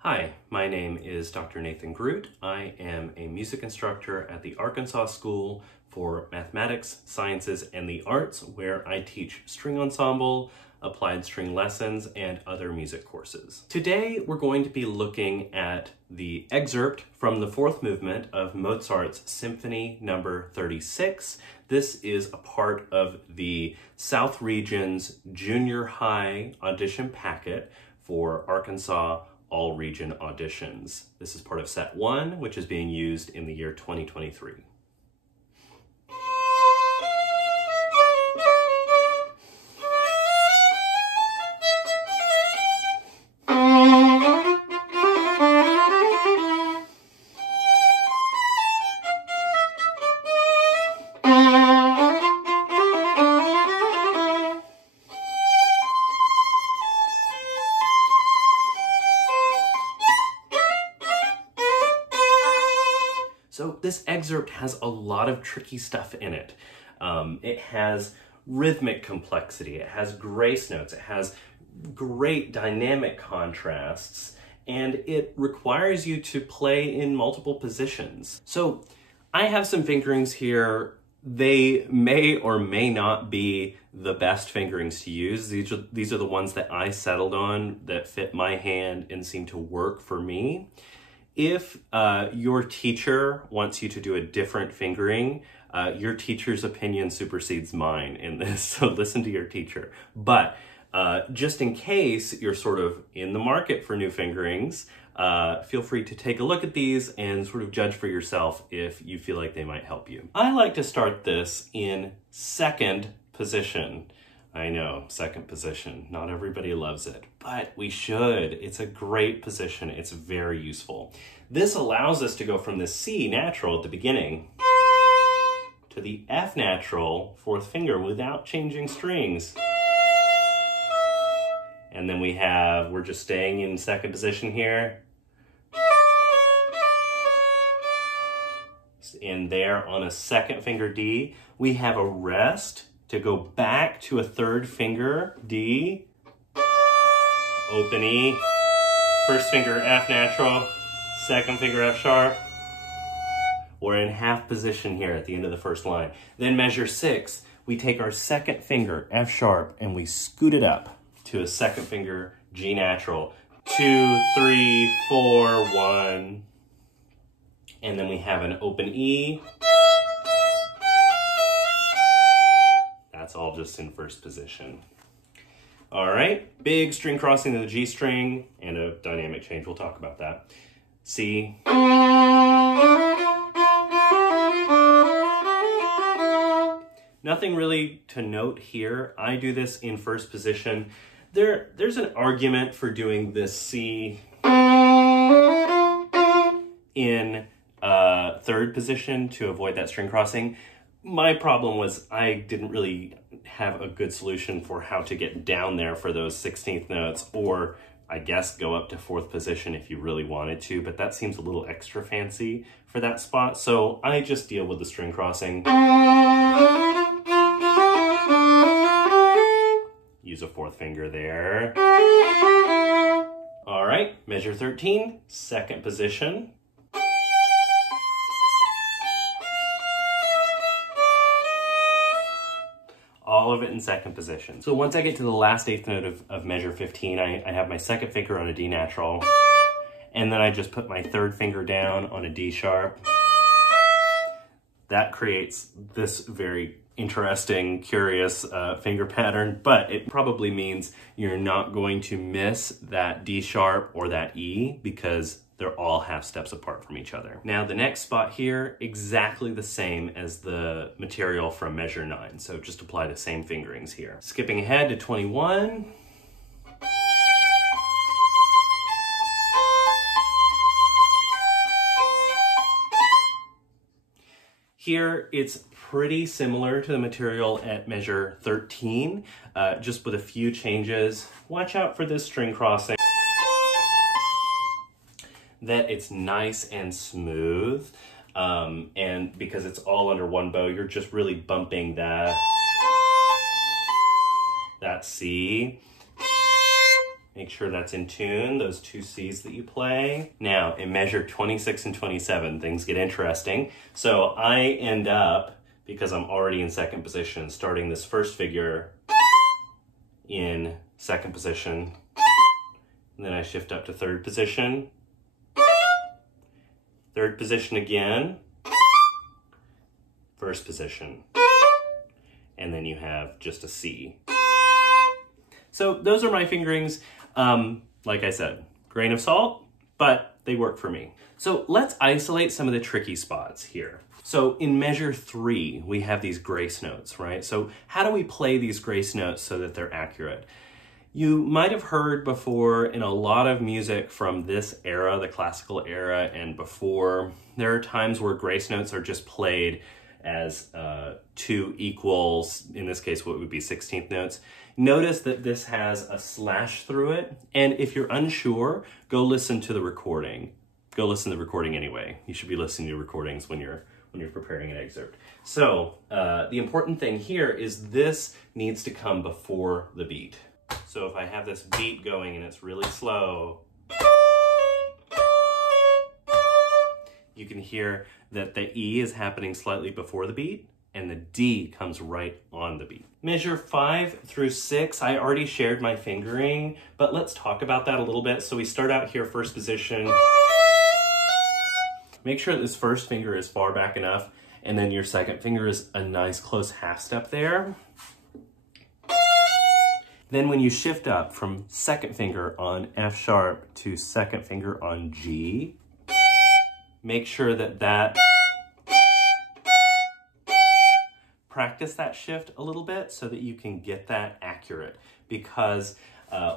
Hi, my name is Dr. Nathan Groot. I am a music instructor at the Arkansas School for Mathematics, Sciences, and the Arts, where I teach string ensemble, applied string lessons, and other music courses. Today, we're going to be looking at the excerpt from the fourth movement of Mozart's Symphony number 36. This is a part of the South Region's junior high audition packet for Arkansas all-region auditions. This is part of set 1, which is being used in the year 2023. So this excerpt has a lot of tricky stuff in it. It has rhythmic complexity, it has grace notes, it has great dynamic contrasts, and it requires you to play in multiple positions. So I have some fingerings here. They may or may not be the best fingerings to use. These are the ones that I settled on that fit my hand and seem to work for me. If your teacher wants you to do a different fingering, your teacher's opinion supersedes mine in this, so listen to your teacher. But just in case you're sort of in the market for new fingerings, feel free to take a look at these and sort of judge for yourself if you feel like they might help you. I like to start this in second position. I know, second position. Not everybody loves it, but we should. It's a great position. It's very useful. This allows us to go from the C natural at the beginning to the F natural fourth finger without changing strings. And then we're just staying in second position here. And there on a second finger D, we have a rest to go back to a third finger, D, open E, first finger F natural, second finger F sharp. We're in half position here at the end of the first line. Then measure 6, we take our second finger F sharp and we scoot it up to a second finger G natural. 2, 3, 4, 1. And then we have an open E. That's all just in first position. All right, big string crossing to the G string and a dynamic change. We'll talk about that. C. Nothing really to note here. I do this in first position. There's an argument for doing this C in third position to avoid that string crossing. My problem was I didn't really have a good solution for how to get down there for those 16th notes, or I guess go up to fourth position if you really wanted to, but that seems a little extra fancy for that spot, so I just deal with the string crossing. Use a fourth finger there. All right, measure 13, second position. All of it in second position. So once I get to the last eighth note of measure 15, I have my second finger on a D natural, and then I just put my third finger down on a D sharp. That creates this very interesting, curious finger pattern, but it probably means you're not going to miss that D sharp or that E because they're all half steps apart from each other. Now the next spot here, exactly the same as the material from measure 9. So just apply the same fingerings here. Skipping ahead to 21. Here, it's pretty similar to the material at measure 13, just with a few changes. Watch out for this string crossing. That it's nice and smooth, and because it's all under one bow, you're just really bumping that C Make sure that's in tune, those two C's that you play. Now, in measure 26 and 27, things get interesting. So I end up, because I'm already in second position, starting this first figure in second position, and then I shift up to third position again, first position, and then you have just a C. So those are my fingerings. Like I said, grain of salt, but they work for me. So let's isolate some of the tricky spots here. So in measure 3, we have these grace notes, right? So how do we play these grace notes so that they're accurate? You might have heard before in a lot of music from this era, the classical era and before, there are times where grace notes are just played as 2 equal, in this case, what would be 16th notes. Notice that this has a slash through it, and if you're unsure, go listen to the recording. Go listen to the recording anyway. You should be listening to recordings when you're preparing an excerpt. So the important thing here is this needs to come before the beat. So if I have this beat going and it's really slow, you can hear that the E is happening slightly before the beat and the D comes right on the beat. Measure 5 through 6, I already shared my fingering, but let's talk about that a little bit. So we start out here, first position. Make sure that this first finger is far back enough, and then your second finger is a nice close half step there. Then when you shift up from second finger on F sharp to second finger on G, make sure that practice that shift a little bit so that you can get that accurate, because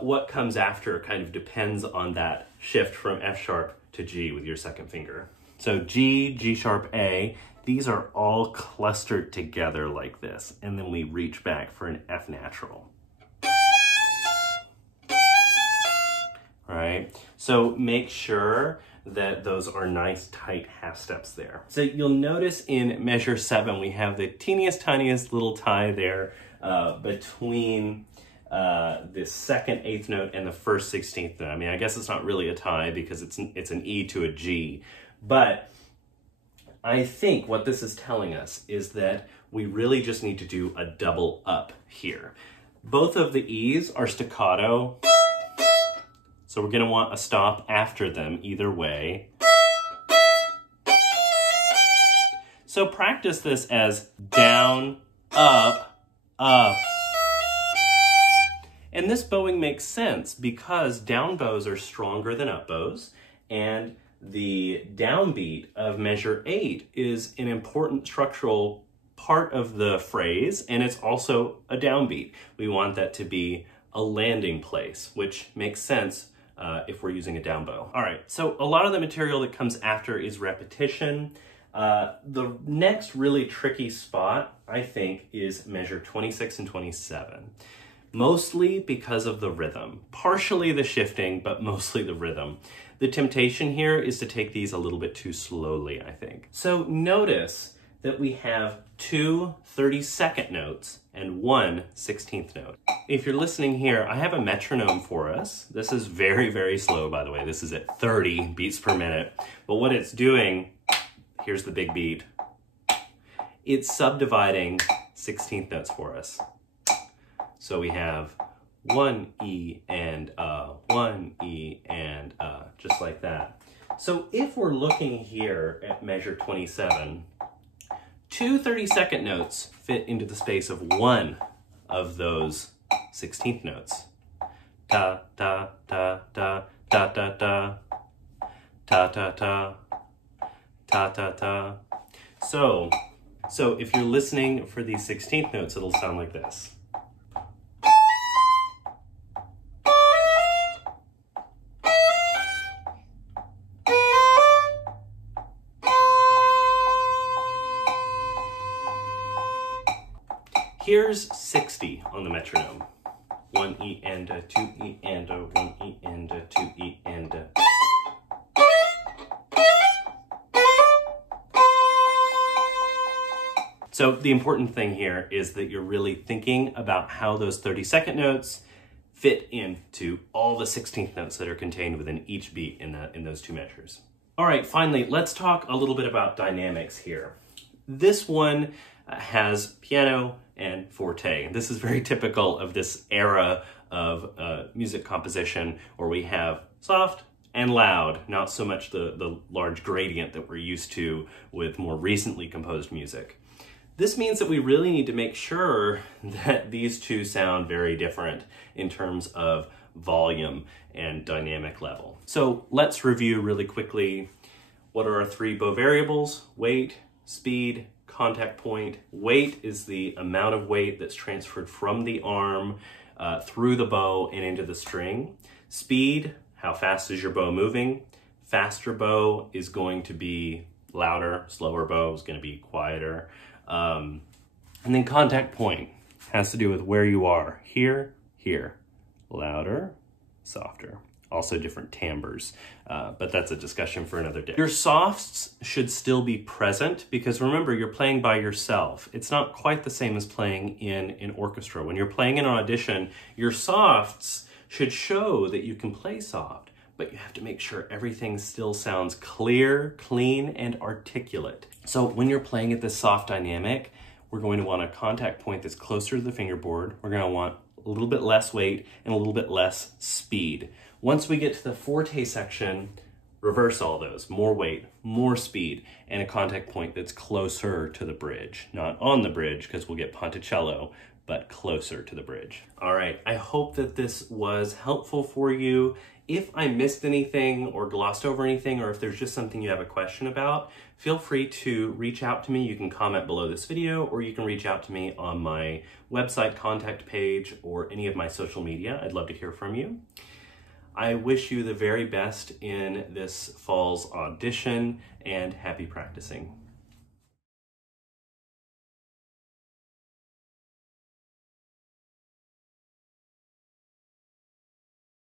what comes after kind of depends on that shift from F sharp to G with your second finger. So G, G sharp, A, these are all clustered together like this, and then we reach back for an F natural. Right? So make sure that those are nice tight half steps there. So you'll notice in measure 7, we have the teeniest, tiniest little tie there between the second 8th note and the first 16th note. I mean, I guess it's not really a tie because it's an E to a G, but I think what this is telling us is that we really just need to do a double up here. Both of the E's are staccato, so we're going to want a stop after them either way. So practice this as down, up, up. And this bowing makes sense because down bows are stronger than up bows, and the downbeat of measure 8 is an important structural part of the phrase, and it's also a downbeat. We want that to be a landing place, which makes sense if we're using a down bow. All right, so a lot of the material that comes after is repetition. The next really tricky spot, I think, is measure 26 and 27. Mostly because of the rhythm. Partially the shifting, but mostly the rhythm. The temptation here is to take these a little bit too slowly, I think. So notice that we have 2 32nd notes and 1 16th note. If you're listening here, I have a metronome for us. This is very, very slow, by the way. This is at 30 beats per minute. But what it's doing, here's the big beat. It's subdividing 16th notes for us. So we have 1 E and 1 E and just like that. So if we're looking here at measure 27, 2 32nd notes fit into the space of one of those 16th notes. Ta ta ta ta ta ta ta ta ta ta ta ta ta. So if you're listening for these 16th notes, it'll sound like this. Here's 60 on the metronome. 1 E and a 2 E and a 1 E and a 2 E and a. So the important thing here is that you're really thinking about how those 32nd notes fit into all the 16th notes that are contained within each beat in those two measures. All right, finally, let's talk a little bit about dynamics here. This one has piano and forte. This is very typical of this era of music composition where we have soft and loud, not so much the large gradient that we're used to with more recently composed music. This means that we really need to make sure that these two sound very different in terms of volume and dynamic level. So let's review really quickly. What are our three bow variables? Weight, speed, contact point. Weight is the amount of weight that's transferred from the arm through the bow and into the string. Speed, how fast is your bow moving? Faster bow is going to be louder, slower bow is going to be quieter. And then contact point has to do with where you are. Here, here. Louder, softer. Also different timbres, but that's a discussion for another day. Your softs should still be present because remember, you're playing by yourself. It's not quite the same as playing in an orchestra. When you're playing in an audition, your softs should show that you can play soft, but you have to make sure everything still sounds clear, clean, and articulate. So when you're playing at this soft dynamic, we're going to want a contact point that's closer to the fingerboard. We're going to want a little bit less weight and a little bit less speed. Once we get to the forte section, reverse all those. More weight, more speed, and a contact point that's closer to the bridge. Not on the bridge, because we'll get ponticello, but closer to the bridge. All right, I hope that this was helpful for you. If I missed anything or glossed over anything, or if there's just something you have a question about, feel free to reach out to me. You can comment below this video, or you can reach out to me on my website contact page or any of my social media. I'd love to hear from you. I wish you the very best in this fall's audition, and happy practicing.